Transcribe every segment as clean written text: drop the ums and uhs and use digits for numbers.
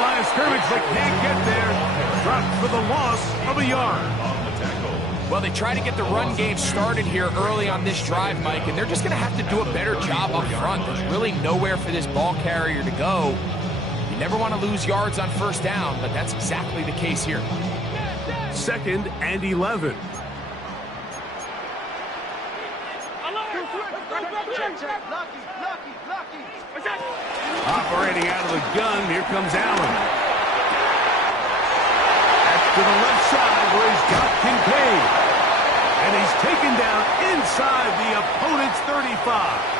line of scrimmage, but can't get there. Dropped for the loss of a yard. Well, they try to get the run game started here early on this drive, Mike, and they're just going to have to do a better job up front. There's really nowhere for this ball carrier to go. You never want to lose yards on first down, but that's exactly the case here. 2nd and 11. Operating out of the gun, here comes Allen. That's to the left side where he's got Kincaid. And he's taken down inside the opponent's 35.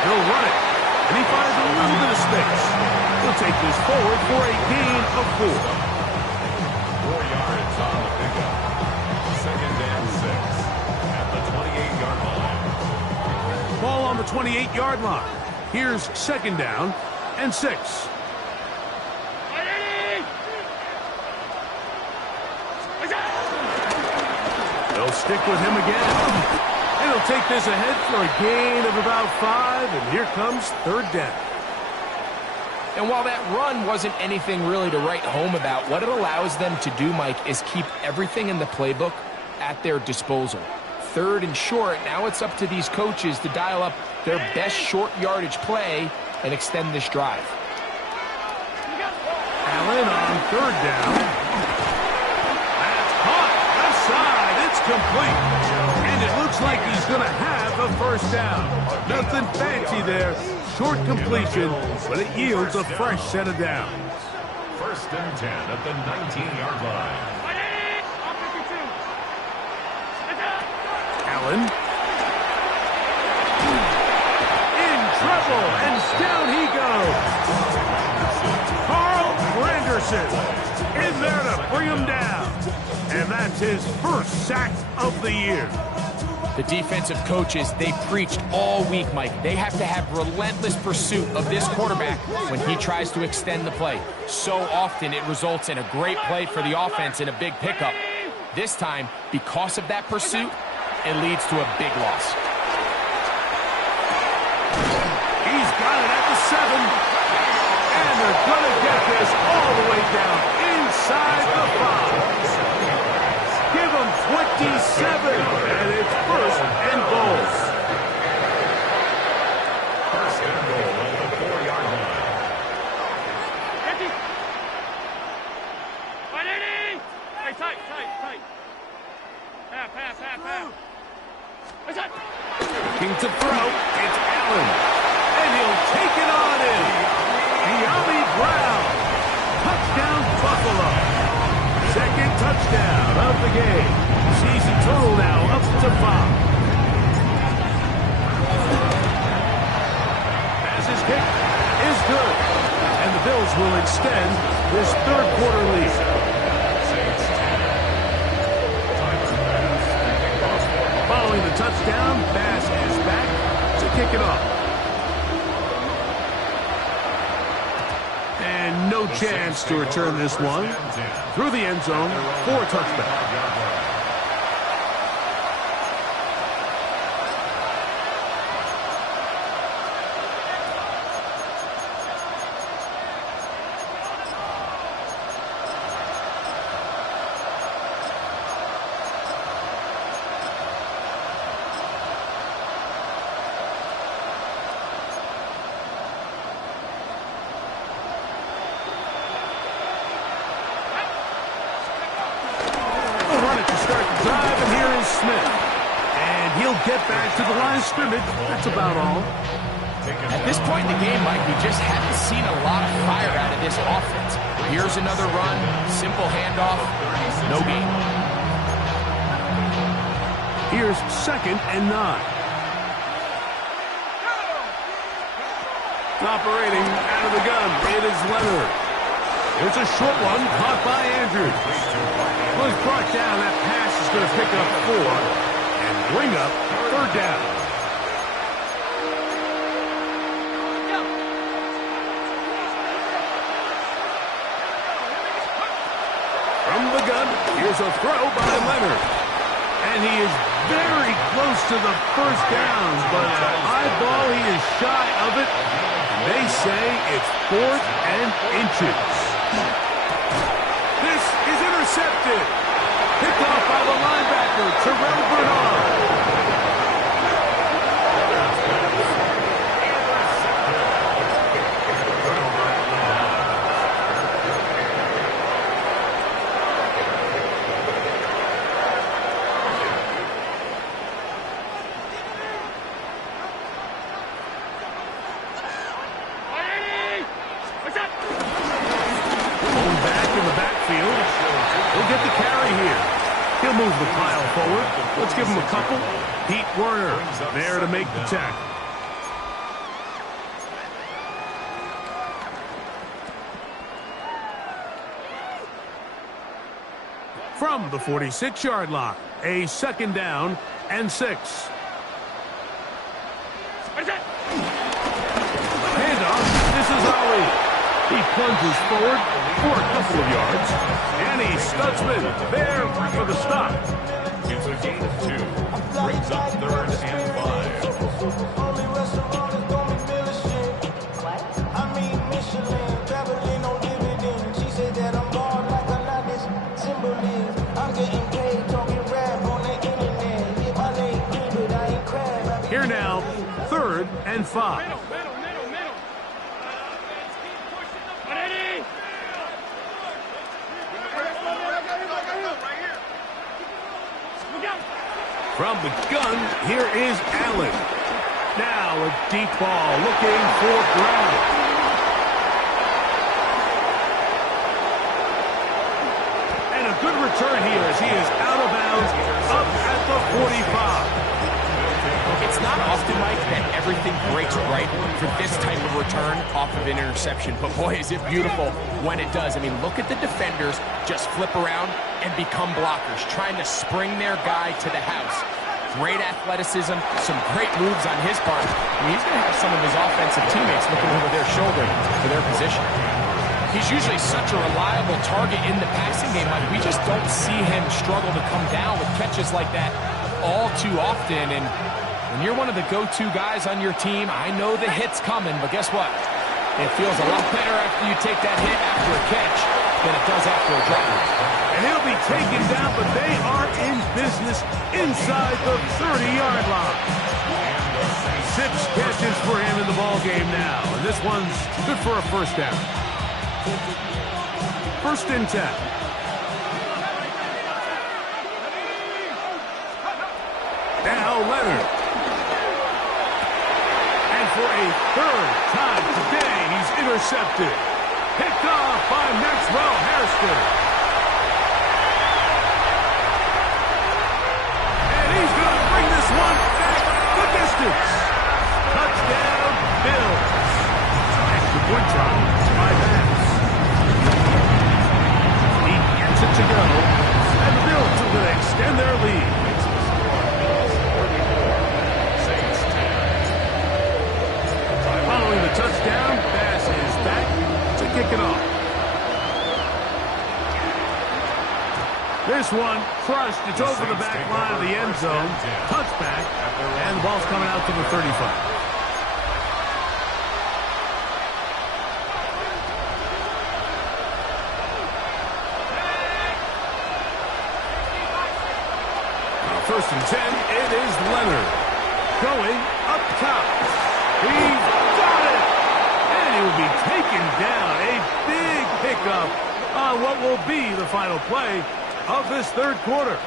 He'll run it, and he finds a little bit of space. He'll take this forward for a gain of 4. 4 yards on the pickup. 2nd and 6 at the 28-yard line. Ball on the 28-yard line. Here's 2nd down and 6. They'll stick with him again. And he'll take this ahead for a gain of about 5, and here comes 3rd down. And while that run wasn't anything really to write home about, what it allows them to do, Mike, is keep everything in the playbook at their disposal. 3rd and short, now it's up to these coaches to dial up their best short yardage play and extend this drive. Allen on 3rd down. That's caught. Left side. It's complete. And it looks like he's going to have a 1st down. Nothing fancy there. Short completion, but it yields a fresh set of downs. 1st and 10 at the 19-yard line. Allen. In trouble, and down he goes. Carl Granderson in there to bring him down. And that's his 1st sack of the year. The defensive coaches, they preached all week, Mike. They have to have relentless pursuit of this quarterback when he tries to extend the play. So often it results in a great play for the offense and a big pickup. This time, because of that pursuit, it leads to a big loss. He's got it at the 7. And they're going to get this all the way down inside the 5. Give him 27, and it's 1st and goal. 1st and goal at the 4-yard line. Hey, tight. Half. Looking to throw, it's Allen. And he'll take it on in. De'Ami Brown. Touchdown, Buffalo. 2nd touchdown of the game. Season total now up to 5. As his kick is good. And the Bills will extend this 3rd quarter lead. Following the touchdown, Bass is back to kick it off. And no chance to return this one. Through the end zone for a touchback. Smith. And he'll get back to the line of scrimmage. That's about all. At this point in the game, Mike, we just haven't seen a lot of fire out of this offense. Here's another run, simple handoff, no gain. Here's 2nd and 9. Operating out of the gun, it is Leonard. It's a short one, caught by Andrews. Well, he's brought down. That pass is going to pick up 4 and bring up 3rd down. Here's a throw by Leonard. And he is very close to the first down, but an eyeball, he is shy of it. They say it's 4th and inches. This is intercepted. Picked off by the linebacker, Terrell Bernard. He'll move the pile forward. Let's give him a couple. Pete Werner there to make the tackle. From the 46-yard line, a 2nd down and 6. Handoff. This is Ali. He plunges forward for a couple of yards. And he Stutzman there for the stop. It's a gain of 2. Brings up 3rd and 5. Here now, 3rd and 5. From the gun, here is Allen. Now a deep ball looking for Brown. And a good return here as he is out of bounds up at the 45. It's not often, Mike, that everything breaks right for this type of return off of an interception. But, boy, is it beautiful when it does. I mean, look at the defenders just flip around and become blockers, trying to spring their guy to the house. Great athleticism, some great moves on his part. I mean, he's going to have some of his offensive teammates looking over their shoulder for their position. He's usually such a reliable target in the passing game. Like, we just don't see him struggle to come down with catches like that all too often. And when you're one of the go-to guys on your team, I know the hit's coming, but guess what? It feels a lot better after you take that hit after a catch than it does after a drop. And he'll be taken down, but they are in business inside the 30-yard line. 6 catches for him in the ball game now, and this one's good for a first down. 1st and 10. Now Leonard. And for a 3rd time today, he's intercepted. Picked off by Maxwell Hairston. And he's going to bring this one back the distance. Touchdown, Bills. Extra point try by Bass. He gets it to go. And the Bills are going to extend their lead. Following the touchdown, Bass is back to kick it off. This one crushed. It's over the back line of the end zone. Touchback, and the ball's coming out to the 35. First and 10, it is Leonard. Going up top. He's got it! And he will be taken down. A big pickup on what will be the final play of this 3rd quarter.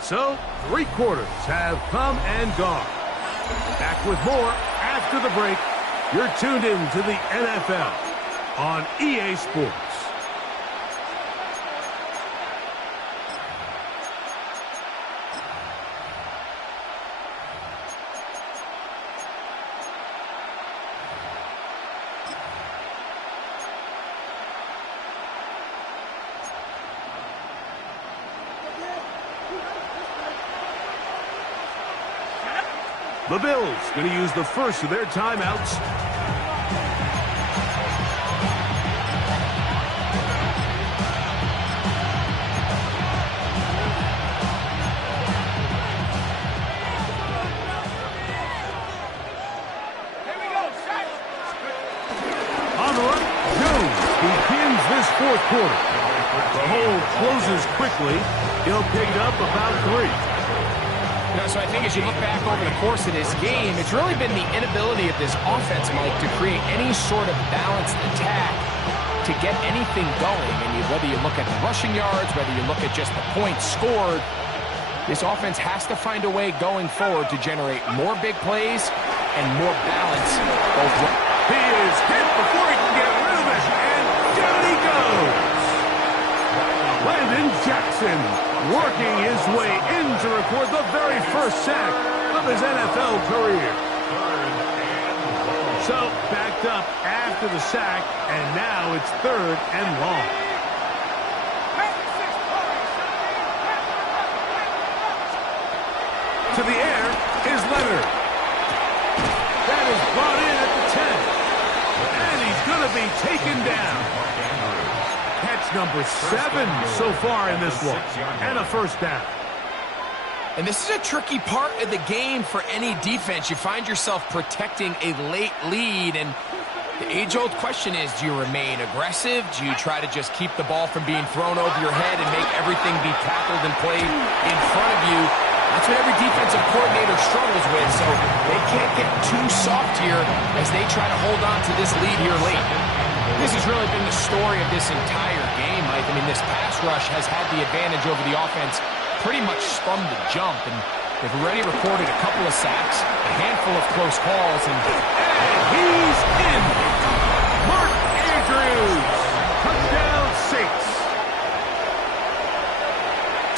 So, 3 quarters have come and gone. Back with more after the break. You're tuned in to the NFL on EA Sports. The Bills going to use the first of their timeouts. The hole closes quickly. He'll pick up about 3. So I think as you look back over the course of this game, it's really been the inability of this offense, Mike, to create any sort of balanced attack to get anything going. And whether you look at the rushing yards, whether you look at just the points scored, this offense has to find a way going forward to generate more big plays and more balance. He is hit before he can get rid of it, and down he goes. Landon Jackson working his way in to record the very first sack of his NFL career. So, backed up after the sack, and now it's 3rd and long. To the air is Leonard. That is brought in at the 10. And he's going to be taken down. Catch number 7 so far in this one. And a first down. And this is a tricky part of the game for any defense. You find yourself protecting a late lead, and the age-old question is, do you remain aggressive? Do you try to just keep the ball from being thrown over your head and make everything be tackled and played in front of you? That's what every defensive coordinator struggles with, so they can't get too soft here as they try to hold on to this lead here late. This has really been the story of this entire game, Mike. I mean, this pass rush has had the advantage over the offense pretty much from the jump, and they've already recorded a couple of sacks, a handful of close calls, and he's in. Mark Andrews, touchdown Saints.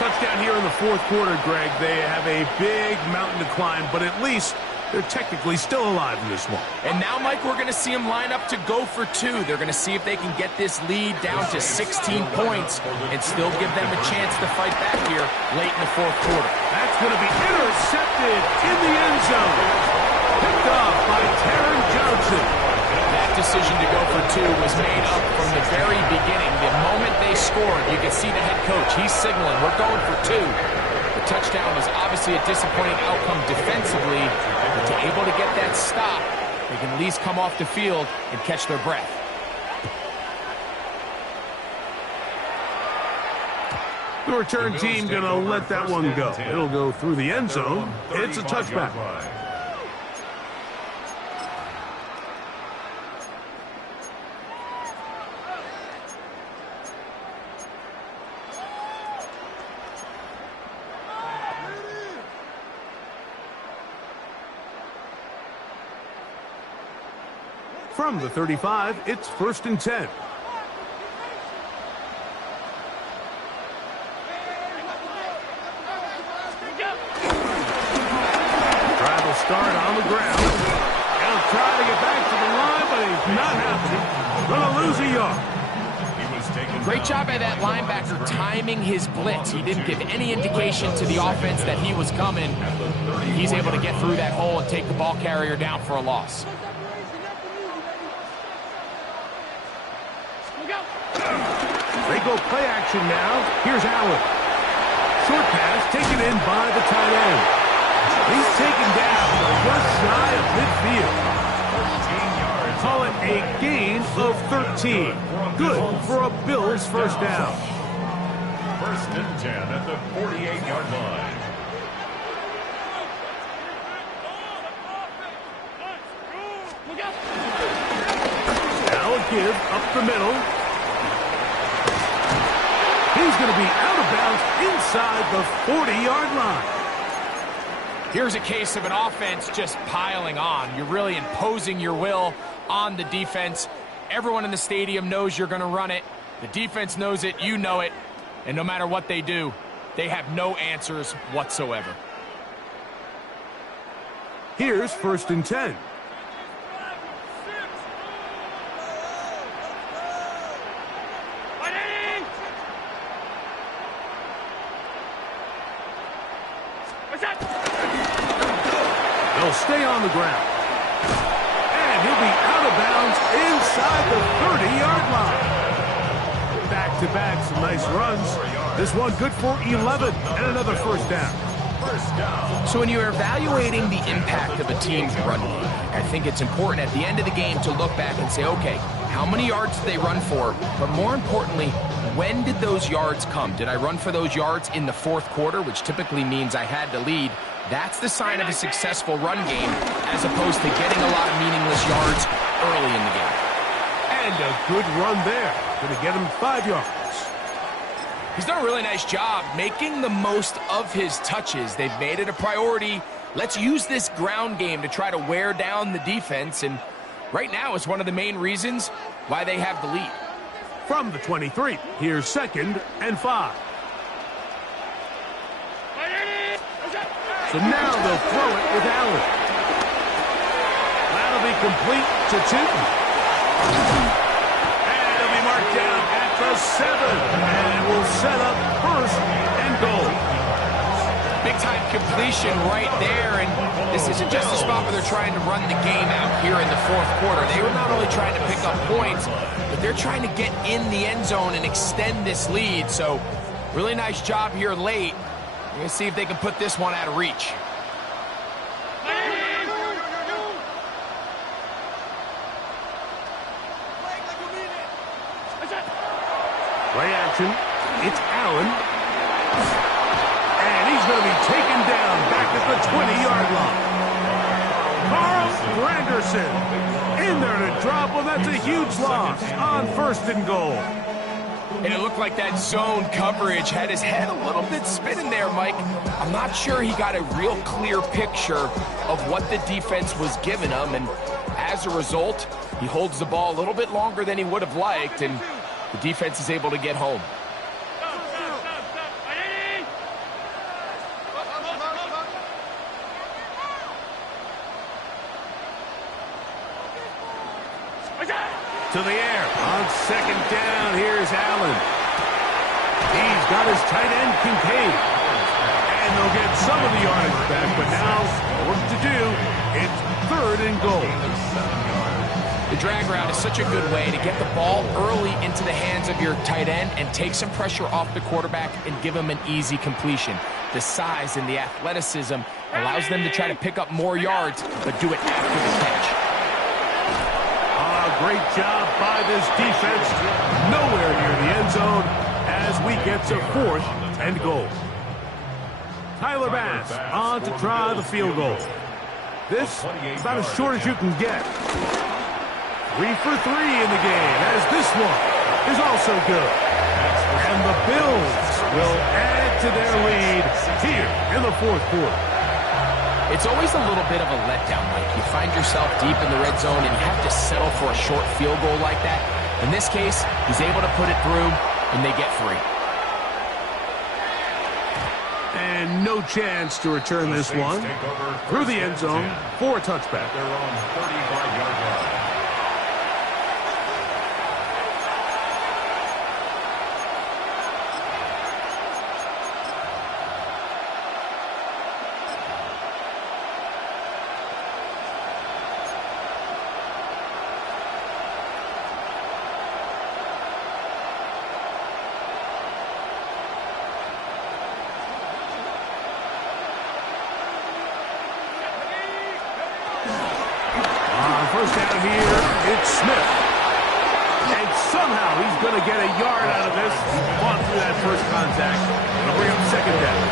Touchdown here in the 4th quarter, Greg. They have a big mountain to climb, but at least they're technically still alive in this one. And now, Mike, we're going to see them line up to go for 2. They're going to see if they can get this lead down to 16 points and still give them a chance to fight back here late in the 4th quarter. That's going to be intercepted in the end zone. Picked off by Taron Johnson. That decision to go for 2 was made up from the very beginning. The moment they scored, you could see the head coach. He's signaling, we're going for 2. The touchdown was obviously a disappointing outcome defensively, but to able to get that stop, they can at least come off the field and catch their breath. The return team going to let that one go. It'll go through the end zone. It's a touchback. From the 35, it's 1st and 10. Drive will start on the ground. He'll try to get back to the line, but he's not happening. Going to lose a yard. Great job by that linebacker timing his blitz. He didn't give any indication to the offense that he was coming. He's able to get through that hole and take the ball carrier down for a loss. They go play action now. Here's Allen. Short pass taken in by the tight end. He's taken down just shy of midfield. Call it a gain of 13. Good for a Bills first down. 1st and 10 at the 48-yard line. Now a give up the middle. He's going to be out of bounds inside the 40-yard line. Here's a case of an offense just piling on. You're really imposing your will on the defense. Everyone in the stadium knows you're going to run it. The defense knows it, you know it. And no matter what they do, they have no answers whatsoever. Here's 1st and 10. They'll stay on the ground. And he'll be out of bounds inside the 30-yard line. Back-to-back, some nice runs. This one good for 11 and another first down. So when you're evaluating the impact of a team's run game, I think it's important at the end of the game to look back and say, okay, how many yards did they run for? But more importantly, when did those yards come? Did I run for those yards in the fourth quarter, which typically means I had to lead? That's the sign of a successful run game, as opposed to getting a lot of meaningless yards early in the game. And a good run there. Going to get him 5 yards. He's done a really nice job making the most of his touches. They've made it a priority. Let's use this ground game to try to wear down the defense, and right now it's one of the main reasons why they have the lead. From the 23, here's 2nd and 5. So now they'll throw it with Allen. That'll be complete to Tootin. And it'll be marked down at the 7. And it will set up 1st and goal. Big-time completion right there, and this isn't just a spot where they're trying to run the game out here in the fourth quarter. They were not only trying to pick up points, but they're trying to get in the end zone and extend this lead. So really nice job here late. We're going to see if they can put this one out of reach. Play action. It's Allen. And he's going to be taken down back at the 20-yard line. Carl Granderson in there to drop. Well, that's a huge loss on 1st and goal. And it looked like that zone coverage had his head a little bit spinning there, Mike. I'm not sure he got a real clear picture of what the defense was giving him, and as a result, he holds the ball a little bit longer than he would have liked, and the defense is able to get home. To the air on 2nd down. Here's Allen. He's got his tight end Kincaid, and they'll get some of the yardage back, but now work to do. It's 3rd and goal. The drag route is such a good way to get the ball early into the hands of your tight end and take some pressure off the quarterback and give him an easy completion. The size and the athleticism allows them to try to pick up more yards, but do it after the catch. Great job by this defense. Nowhere near the end zone as we get to 4th and goal. Tyler Bass on to try the field goal. This is about as short as you can get. 3 for 3 in the game, as this one is also good. And the Bills will add to their lead here in the 4th quarter. It's always a little bit of a letdown, Mike. You find yourself deep in the red zone and you have to settle for a short field goal like that. In this case, he's able to put it through, and they get 3. And no chance to return this one through the end zone for a touchback. They're on 35-yard line. First down here, it's Smith. And somehow he's going to get a yard out of this. He fought through that first contact. It'll bring up 2nd down.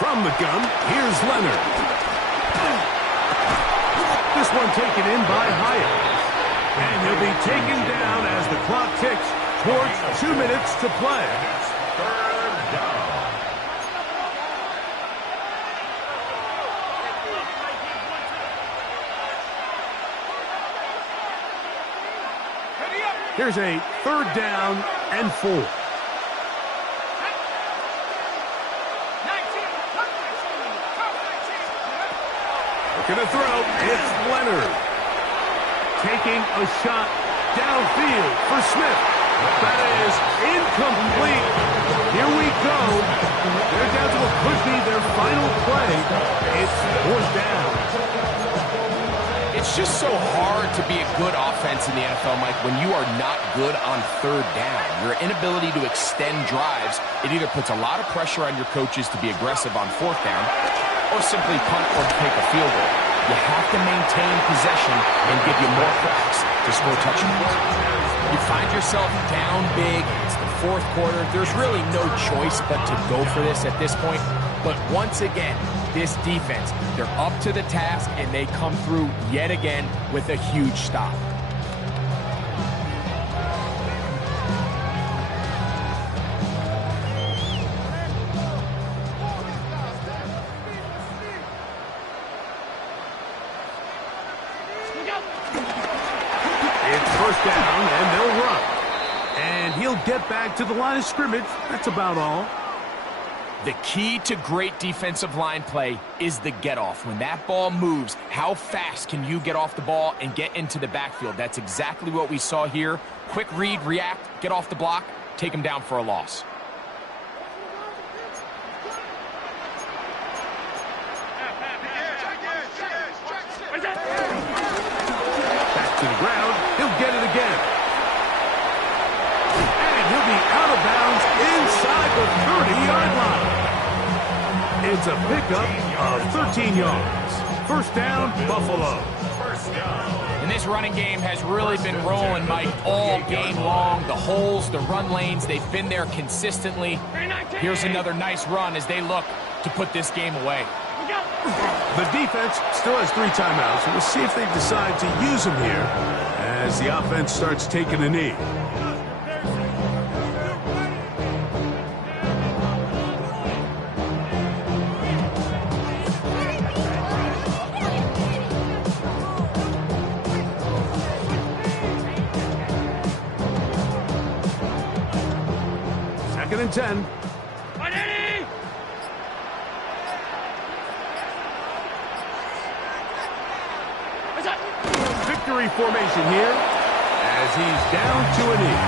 From the gun, here's Leonard. This one taken in by Hyatt. And he'll be taken down as the clock ticks towards 2 minutes to play. 3rd down. Here's a 3rd down and 4. Looking to throw, it's Leonard. Taking a shot downfield for Smith. That is incomplete. Here we go. They're down to what could be their final play. It's 4th down. It's just so hard to be a good offense in the NFL, Mike, when you are not good on third down. Your inability to extend drives, it either puts a lot of pressure on your coaches to be aggressive on fourth down or simply punt or take a field goal. You have to maintain possession and give you more cracks to score touchdowns. You find yourself down big. It's the fourth quarter. There's really no choice but to go for this at this point. But once again, this defense, they're up to the task, and they come through yet again with a huge stop. It's first down, and they'll run. And he'll get back to the line of scrimmage. That's about all. The key to great defensive line play is the get-off. When that ball moves, how fast can you get off the ball and get into the backfield? That's exactly what we saw here. Quick read, react, get off the block, take him down for a loss. Back to the ground. He'll get it again. And he'll be out of bounds inside the 30-yard line. It's a pickup of 13 yards. First down, Buffalo. And this running game has really been rolling, Mike, all game long. The holes, the run lanes, they've been there consistently. Here's another nice run as they look to put this game away. The defense still has 3 timeouts. We'll see if they decide to use them here as the offense starts taking a knee. Second and 10. Victory formation here as he's down to a knee.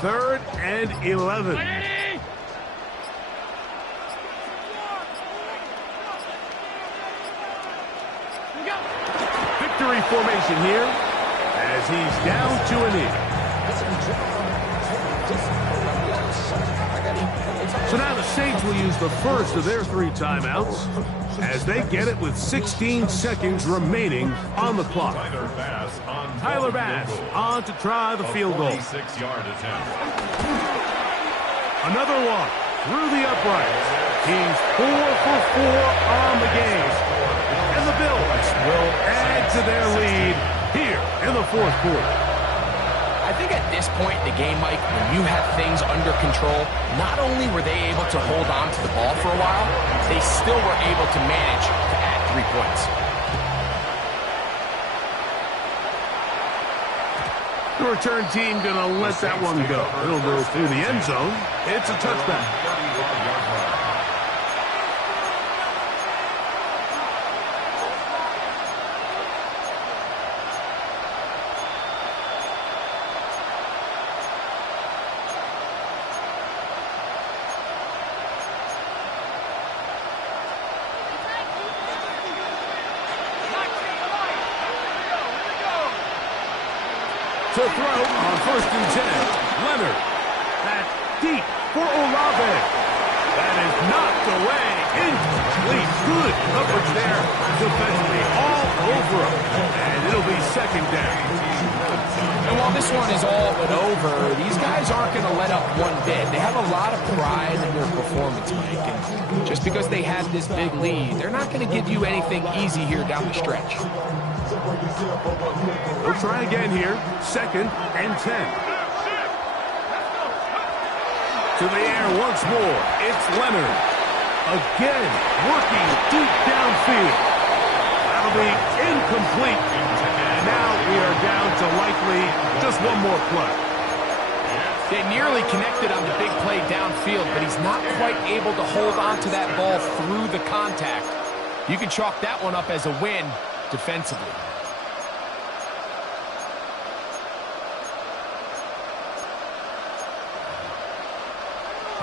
Third and 11. Victory formation here as he's down to a knee. So now the Saints will use the first of their 3 timeouts as they get it with 16 seconds remaining on the clock. Tyler Bass on to try the field goal. 46-yard attempt. Another one through the uprights. He's 4 for 4 on the game. And the Bills will add to their lead here in the fourth quarter. I think at this point in the game, Mike, when you have things under control, not only were they able to hold on to the ball for a while, they still were able to manage to add 3 points. The return team going to let that one go. It'll go through the end zone. It's a touchback. To throw on first and 10. Leonard. That's deep for Olave. That is knocked away. Incomplete. Good coverage there. Defensively all over him. And it'll be second down. And while this one is all but over, these guys aren't going to let up one bit. They have a lot of pride in their performance, Mike. And just because they had this big lead, they're not going to give you anything easy here down the stretch. We'll try again here. Second and 10. To the air once more. It's Leonard. Again, working deep downfield. That'll be incomplete. And now we are down to likely just one more play. They nearly connected on the big play downfield, but he's not quite able to hold on to that ball through the contact. You can chalk that one up as a win defensively.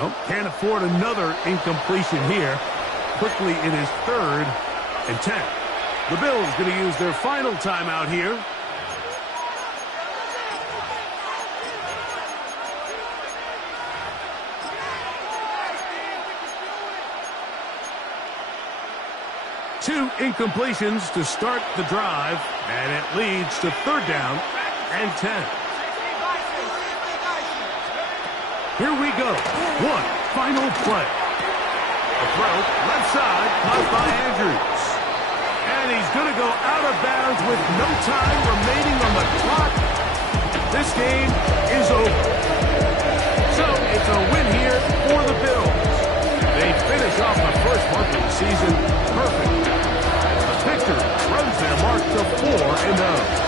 Oh, can't afford another incompletion here. Quickly in his 3rd and 10. The Bills going to use their final timeout here. Two incompletions to start the drive, and it leads to 3rd down and 10. Here we go. One final play. A throw, left side, caught by Andrews. And he's going to go out of bounds with no time remaining on the clock. This game is over. So it's a win here for the Bills. They finish off the first month of the season perfect. The victory runs their mark to 4-0.